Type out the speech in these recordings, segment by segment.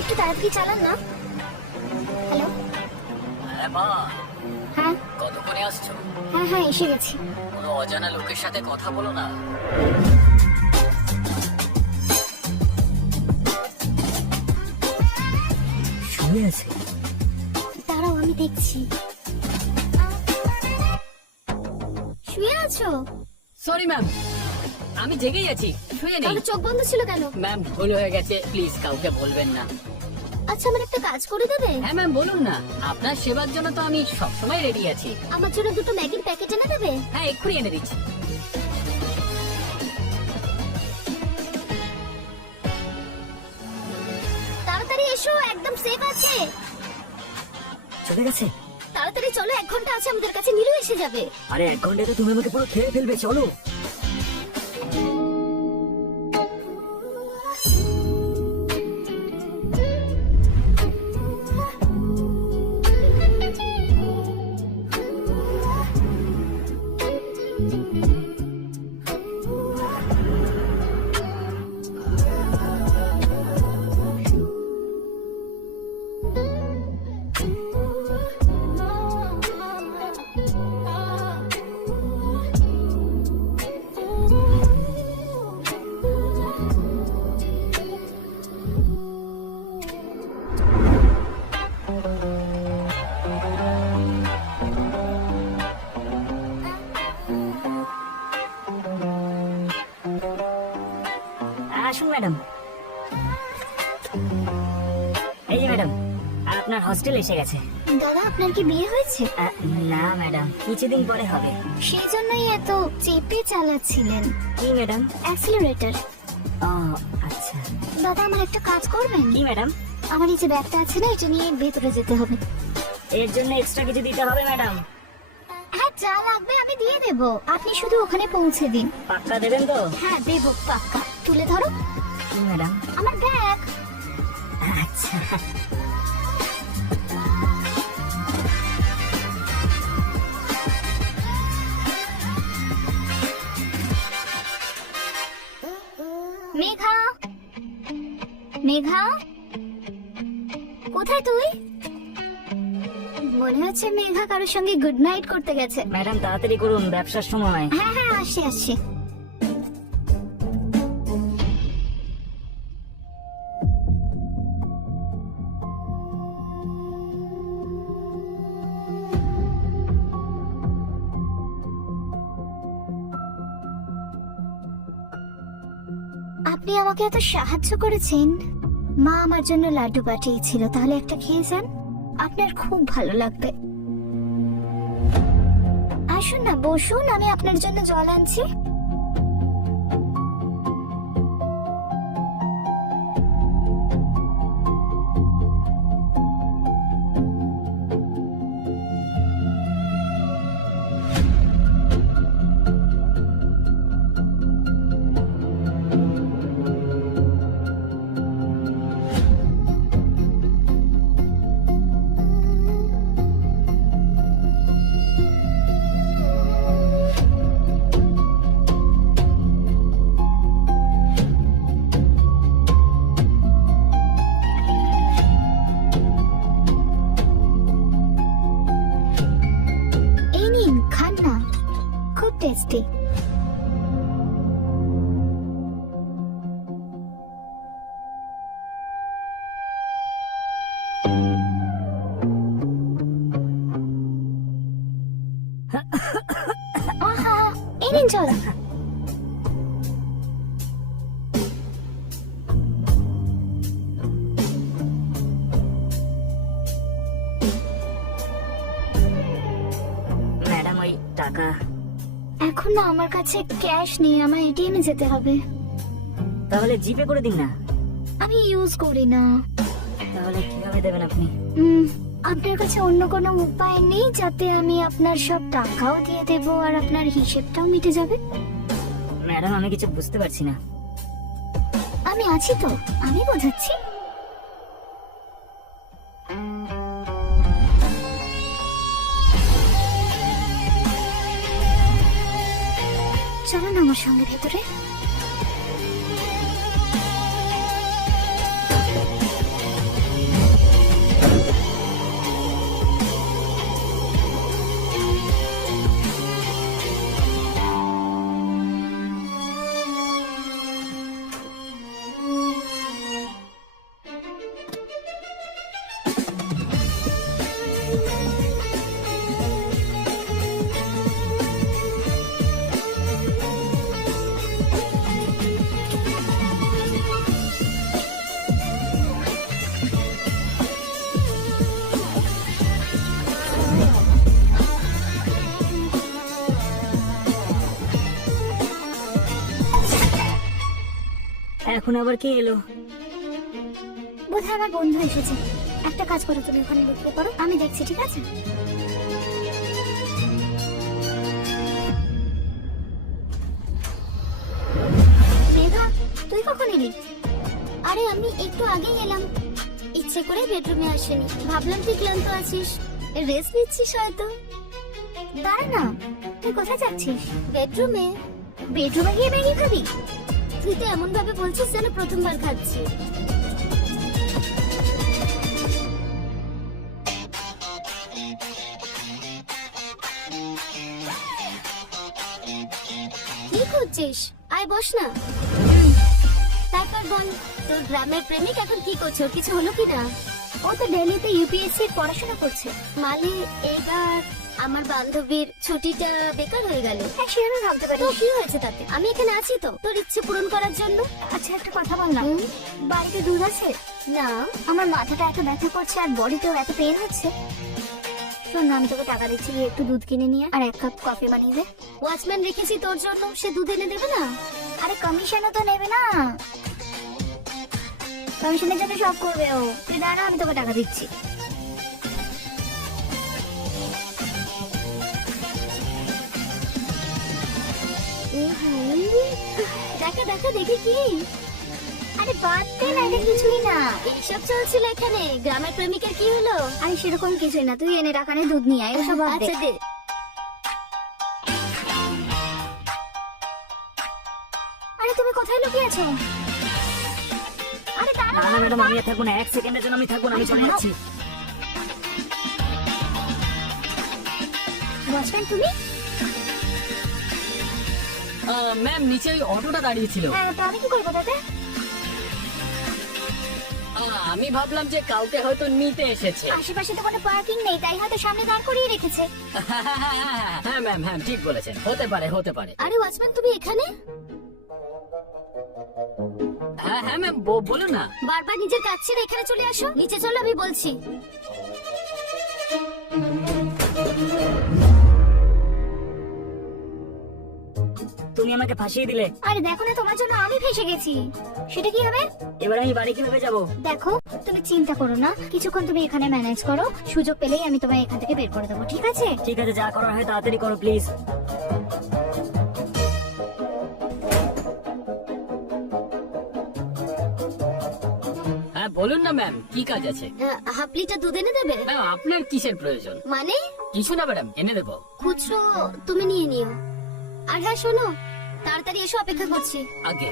একটু তাড়াতাড়ি চালান না। হ্যালো। হ্যাঁ মা, হ্যাঁ কতক্ষণে আসছো? হ্যাঁ হ্যাঁ এসে গেছি। কোনো অজানা লোকের সাথে কথা বলো না। শুয়ে আছে। দাঁড়াও আমি দেখছি। শুয়ে আছো? সরি ম্যাম, আমি জেগেই আছি, শুয়ে নেই। তাহলে চোখ বন্ধ ছিল কেন? ম্যাম ভুল হয়ে গেছে, প্লিজ কাউকে বলবেন না। আচ্ছা আমার একটা কাজ করে দেবে? হ্যাঁ ম্যাম বলুন না, আপনার সেবার জন্য তো আমি সবসময় রেডি আছি। আমার জন্য দুটো ম্যাগির প্যাকেট এনে দেবে? হ্যাঁ এক্ষুনি এনে দিচ্ছি। তাড়াতাড়ি এসো, একদম সেফ আছে। চলে গেছে? তাড়াতাড়ি চলো, 1 ঘন্টা আছে আমাদের কাছে, নীলু এসে যাবে। আরে 1 ঘন্টাতে তুমি আমাকে পুরো খেয়ে ফেলবে, চলো। আসুন ম্যাডাম। এই যে ম্যাডাম, আপনার হস্টেল এসে গেছে। দাদা আপনার কি বিয়ে হয়েছে? না ম্যাডাম, কিছুদিন পরে হবে। সেই জন্যই এত চেপে চালাচ্ছিলেন। কি ম্যাডাম? অ্যাক্সিলারেটর। ও আচ্ছা। দাদা আমার একটা কাজ করবেন? কি ম্যাডাম? আমার এই যে ব্যাগটা আছে না, এটা নিয়ে ভেতরে যেতে হবে। এর জন্য এক্সট্রা কিছু দিতে হবে ম্যাডাম? হ্যাঁ যা লাগবে আমি দিয়ে দেব, আপনি শুধু ওখানে পৌঁছে দিন। পাক্কা দেবেন তো? হ্যাঁ দেবো পাক্কা। তুলে ধরো। কি ম্যাডাম? আমার ব্যাগ। আচ্ছা। মেঘা, মেঘা কোথায় তুই? মনে হচ্ছে মেঘা কারোর সঙ্গে গুড নাইট করতে গেছে। ম্যাডাম তাড়াতাড়ি করুন, ব্যবসার সময়। হ্যাঁ হ্যাঁ আসছি আসছি। আপনি আমাকে এত সাহায্য করেছেন। মা আমার জন্য লাড্ডু পাঠিয়েছিল, তাহলে একটা খেয়ে যান, আপনার খুব ভালো লাগবে। আসুন না বসুন, আমি আপনার জন্য জল আনছি। এই নিন খান না, খুব টেস্টি। আহা, এই নিন জল। ম্যাডাম ওই টাকা। এখন না আমার কাছে ক্যাশ নেই, আমার এটিএমে যেতে হবে। তাহলে জিপে করে দিন না। আমি ইউজ করি না। তাহলে কিভাবে দেবেন আপনি? আপনার কাছে অন্য কোনো উপায় নেই যাতে আমি আপনার সব টাকাও দিয়ে দেবো আর আপনার হিসেবটাও মিটে যাবে? ম্যাডাম আমি কিছু বুঝতে পারছি না। আমি আছি তো, আমি বোঝাচ্ছি। চলো না আমার সঙ্গে ভেতরে। এখন আবার কে এলো? বোধহয় আমার বন্ধু এসেছে। একটা কাজ করো, তুমি ওখানে লিখতে পারো, আমি দেখছি, ঠিক আছে? মেঘা, তুই কখন এলি? আরে আমি একটু আগেই এলাম। ইচ্ছে করে বেডরুমে আসেনি, ভাবলাম তুই ক্লান্ত আছিস, রেস্ট নিচ্ছিস হয়তো। দাঁড়া না, তুই কোথায় যাচ্ছিস? বেডরুমে। বেডরুমে গিয়ে ম্যাগি খাবি? তুই তো এমন ভাবে বলছিস যেন প্রথমবার খাচ্ছি। কি করছিস? আয় বস না। তারপর বল, তোর গ্রামের প্রেমিক এখন কি করছে? ওর কিছু হলো কিনা? ও তো দিল্লিতে ইউপিএসসি এর পড়াশোনা করছে। মানে এবার আমার বান্ধবীর ছুটিটা বেকার হয়ে গেল। হ্যাঁ, সে আমি ভাবতে পারি। তো কি হয়েছে তাতে? আমি এখানে আছি তো তোর ইচ্ছে পূরণ করার জন্য। আচ্ছা, একটা কথা বল না, বাড়িতে দুধ আছে? না, আমার মাথাটা এত ব্যথা করছে আর বডিতেও এত পেন হচ্ছে। শোন না, আমি তোকে টাকা দিচ্ছি, একটু দুধ কিনে নিয়ে আর 1 কাপ কফি বানিয়ে দে। ওয়াচম্যান রেখেছি তোর জন্য, সে দুধ এনে দেবে না? আরে কমিশনও তো নেবে না? কমিশনের জন্য সব করবে ও। তুই দাঁড়া, আমি তোকে টাকা দিচ্ছি। দেখা দেখা দেখি কি। আরে বাদ দে না, এটা কিছুই না। এইসব চলছিল এখানে, গ্রামের প্রেমিকের কি হলো? আরে সেরকম কিছুই না, তুই এনে টাকা নিয়ে দুধ নিয়ে আয়, ওসব বাদ দে। আচ্ছা দে। আরে তুমি কোথায় লুকিয়ে আছো? আরে দাঁড়াও। না না ম্যাডাম, আমি আর থাকবো না, 1 সেকেন্ডের জন্য আমি থাকবো না, আমি চলে যাচ্ছি। ওয়াচম্যান তুমি? ম্যাম, নিচে ওই অটোটা দাঁড়িয়ে ছিল। হ্যাঁ, তো আমি কি করবো তাতে? আমি ভাবলাম যে কাউকে হয়তো নিতে এসেছে। আশেপাশে তো কোনো পার্কিং নেই, তাই হয়তো সামনে দাঁড় করিয়ে রেখেছে। হ্যাঁ ম্যাম, হ্যাঁ ঠিক বলেছেন, হতে পারে হতে পারে। আরে ওয়াচম্যান তুমি এখানে? হ্যাঁ হ্যাঁ ম্যাম, বলুন না। বারবার নিজের কাজ ছেড়ে এখানে চলে আসো। নিচে চলো, আমি বলছি। তুমি আমাকে ফাঁসিয়ে দিলে। আরে দেখো না, তোমার জন্য আমি ফেসে গেছি। সেটা কি হবে? এবার আমি বাড়ি কিভাবে যাব? দেখো, তুমি চিন্তা করো না, কিছুক্ষণ তুমি এখানে ম্যানেজ করো, সুযোগ পেলেই আমি তোমায় এখান থেকে বের করে দেবো, ঠিক আছে? ঠিক আছে, যা করার হয় তাড়াতাড়ি করো প্লিজ। হ্যাঁ বলুন না ম্যাম, কি কাজ আছে? হাফ লিটার দুধ এনে দেবে? ম্যাম, আপনার কিসের প্রয়োজন? মানে কিছু না ম্যাডাম, এনে দেবো। খুচরো তুমি নিয়ে নিও। আর হ্যাঁ শোনো, তাড়াতাড়ি এসো, অপেক্ষা করছি। আগে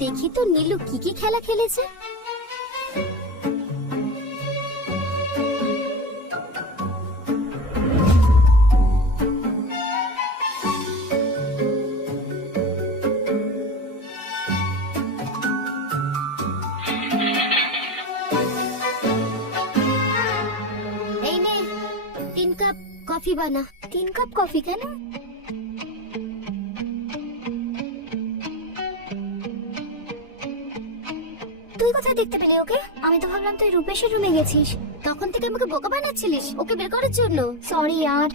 দেখি তো নীলু কি কি খেলা খেলেছে। এই নে 3 কাপ কফি বানা। 3 কাপ কফি কেন? তুই কোথায় দেখতে পেলি ওকে? আমি তো ভাবলাম তুই রূপেশের রুমে গেছিস। তখন থেকে আমাকে বোকা বানাচ্ছিলিস ওকে বের করার জন্য। সরি यार,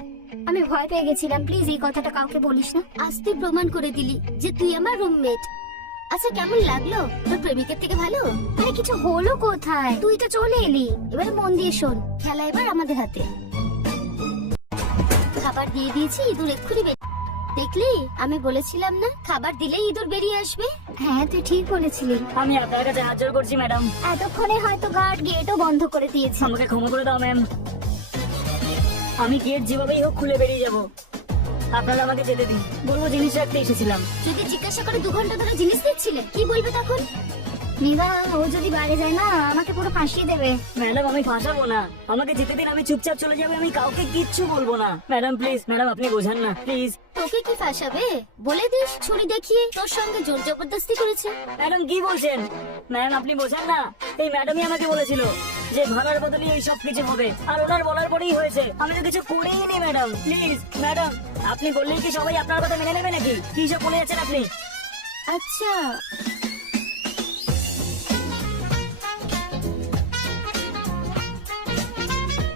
আমি ভয় পেয়ে গেছিলাম। প্লিজ এই কথাটা কাউকে বলিস না। আজ তুই প্রমাণ করে দিলি যে তুই আমার রুমমেট। আচ্ছা, কেমন লাগলো? তোর প্রেমিকের থেকে ভালো? আরে কিছু হলো কোথায়? তুই তো চলে এলি। এবার মন দিয়ে শোন, খেলা এবার আমাদের হাতে। খাবার দিয়ে দিয়েছি, ইঁদুর এক্ষুনি দেখলি? আমি বলেছিলাম না, খাবার দিলেই ইঁদুর বেরিয়ে আসবে। হ্যাঁ, তুই ঠিক বলেছিলি। আমি আপনার কাছে হাত জোড় করছি ম্যাডাম। এতক্ষণে হয়তো গার্ড গেটও বন্ধ করে দিয়েছে। আমাকে ক্ষমা করে দাও ম্যাম, আমি গেট যেভাবেই হোক খুলে বেরিয়ে যাব। আপনারা আমাকে যেতে দিন, বলবো জিনিস রাখতে এসেছিলাম। যদি জিজ্ঞাসা করে 2 ঘন্টা ধরে জিনিস দিচ্ছিলে, কি বলবে তখন? নিভা, ও যদি বাইরে যায় না, আমাকে পুরো ফাঁসিয়ে দেবে। ম্যাডাম, আমি ফাঁসাবো না, আমাকে যেতে দিন, আমি চুপচাপ চলে যাবো, আমি কাউকে কিচ্ছু বলবো না। ম্যাডাম প্লিজ, ম্যাডাম আপনি বোঝান না প্লিজ। তোকে কি ফাঁসাবে? বলে দিস ছুরি দেখিয়ে তোর সঙ্গে জোর জবরদস্তি করেছে। ম্যাডাম কি বলছেন? ম্যাম আপনি বোঝান না, এই ম্যাডামই আমাকে বলেছিল যে ভাড়ার বদলে এই সব কিছু হবে, আর ওনার বলার পরেই হয়েছে। আমি তো কিছু করেই নি ম্যাডাম। প্লিজ ম্যাডাম, আপনি বললেই কি সবাই আপনার কথা মেনে নেবে নাকি? কি সব বলে যাচ্ছেন আপনি? আচ্ছা,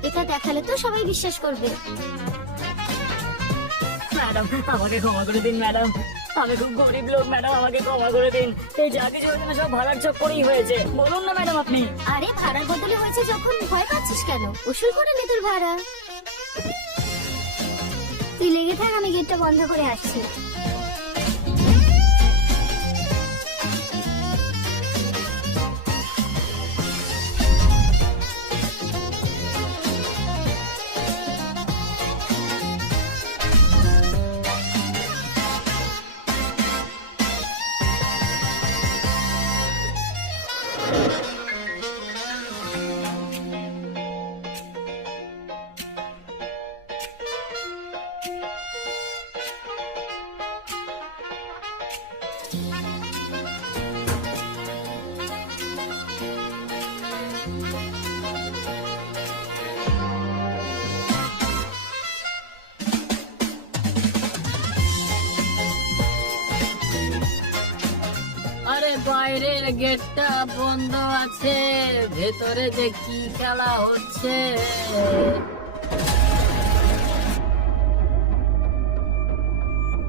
এটা দেখালে তো সবাই বিশ্বাস করবে। ম্যাডাম আমাকে ক্ষমা করে দিন ম্যাডাম, আমি খুব গরিব লোক ম্যাডাম, আমাকে ক্ষমা করে দিন। এই যা কিছু হয়েছে সব ভাড়ার চক্করেই হয়েছে, বলুন না ম্যাডাম আপনি। আরে ভাড়ার বদলে হয়েছে যখন ভয় পাচ্ছিস কেন? উসুল করে নে তোর ভাড়া। তুই লেগে থাক, আমি গেটটা বন্ধ করে আসছি। আরে বাইরের গেটটা বন্ধ আছে, ভেতরে যে কি খেলা হচ্ছে।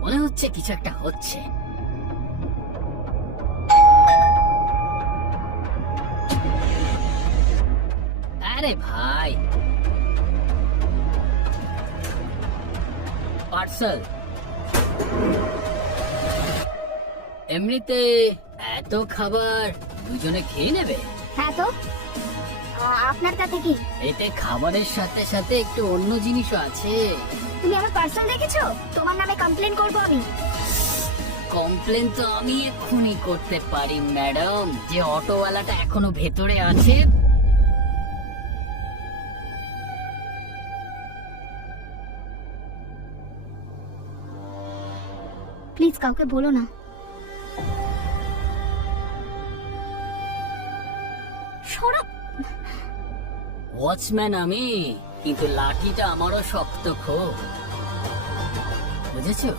মনে হচ্ছে কিছু একটা হচ্ছে। আরে ভাই, পার্সেল। এমনিতে এত খাবার দুজনে খেয়ে নেবে? হ্যাঁ তো আপনার তাতে কি? এতে খাবারের সাথে সাথে একটু অন্য জিনিসও আছে। তুমি আমার পার্সেল দেখেছো? তোমার নামে কমপ্লেন করবো আমি। কমপ্লেন তো আমি এক্ষুনি করতে পারি ম্যাডাম, যে অটোওয়ালাটা এখনো ভেতরে আছে। প্লিজ কাউকে বলো না। সরব। ওয়াচম্যান আমি, কিন্তু লাঠিটা আমারও শক্ত খুব, বুঝেছো?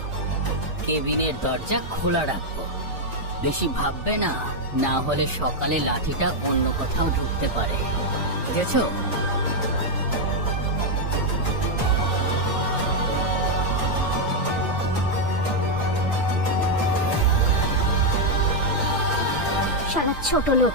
কেবিনের দরজা খোলা রাখবো, বেশি ভাববে না, না হলে সকালে লাঠিটা অন্য কোথাও ঢুকতে পারে, বুঝেছো? সারা ছোট লোক।